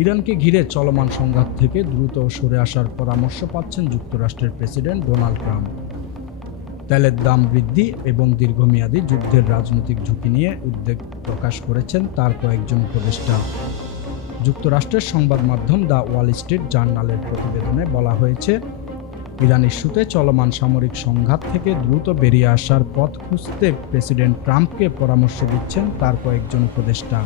ইরানকে ঘিরে চলমান সংঘাত থেকে দ্রুত সরে আসার পরামর্শ পাচ্ছেন যুক্তরাষ্ট্রের প্রেসিডেন্ট ডোনাল্ড ট্রাম্প। তেলের দাম বৃদ্ধি এবং দীর্ঘমেয়াদী যুদ্ধের রাজনৈতিক ঝুঁকি নিয়ে উদ্বেগ প্রকাশ করেছেন তার কয়েকজন উপদেষ্টা। যুক্তরাষ্ট্রের সংবাদ মাধ্যম দ্য ওয়াল স্ট্রিট জার্নালের প্রতিবেদনে বলা হয়েছে, ইরান ইস্যুতে চলমান সামরিক সংঘাত থেকে দ্রুত বেরিয়ে আসার পথ খুঁজতে প্রেসিডেন্ট ট্রাম্পকে পরামর্শ দিচ্ছেন তার কয়েকজন উপদেষ্টা।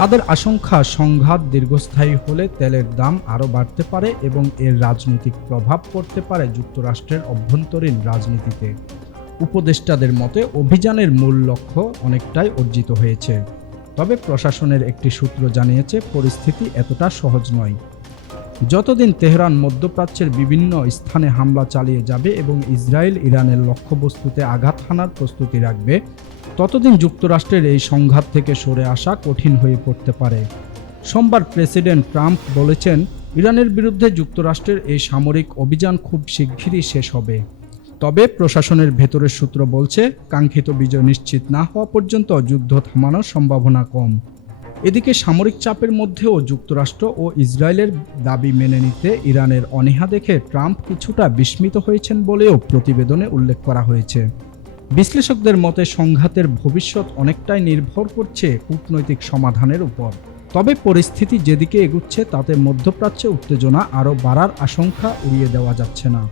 তাদের আশঙ্কা, সংঘাত দীর্ঘস্থায়ী হলে তেলের দাম আরও বাড়তে পারে এবং এর রাজনৈতিক প্রভাব পড়তে পারে যুক্তরাষ্ট্রের অভ্যন্তরীণ রাজনীতিতে। উপদেষ্টাদের মতে অভিযানের মূল লক্ষ্য অনেকটাই অর্জিত হয়েছে, তবে প্রশাসনের একটি সূত্র জানিয়েছে পরিস্থিতি এতটা সহজ নয়। যতদিন তেহরান মধ্যপ্রাচ্যের বিভিন্ন স্থানে হামলা চালিয়ে যাবে এবং ইসরায়েল ইরানের লক্ষ্যবস্তুতে আঘাত হানার প্রস্তুতি রাখবে, ততদিন যুক্তরাষ্ট্রের এই সংঘাত থেকে সরে আসা কঠিন হয়ে পড়তে পারে। সোমবার প্রেসিডেন্ট ট্রাম্প বলেছেন, ইরানের বিরুদ্ধে যুক্তরাষ্ট্রের এই সামরিক অভিযান খুব শিগগিরই শেষ হবে। তবে প্রশাসনের ভেতরের সূত্র বলছে, কাঙ্ক্ষিত বিজয় নিশ্চিত না হওয়া পর্যন্ত যুদ্ধ থামানোর সম্ভাবনা কম। এদিকে সামরিক চাপের মধ্যেও যুক্তরাষ্ট্র ও ইসরায়েলের দাবি মেনে নিতে ইরানের অনীহা দেখে ট্রাম্প কিছুটা বিস্মিত হয়েছেন বলেও প্রতিবেদনে উল্লেখ করা হয়েছে। বিশ্লেষকদের মতে সংঘাতের ভবিষ্যৎ অনেকটাই নির্ভর করছে কূটনৈতিক সমাধানের উপর। তবে পরিস্থিতি যেদিকে এগুচ্ছে তাতে মধ্যপ্রাচ্যে উত্তেজনা আরও বাড়ার আশঙ্কা উড়িয়ে দেওয়া যাচ্ছে না।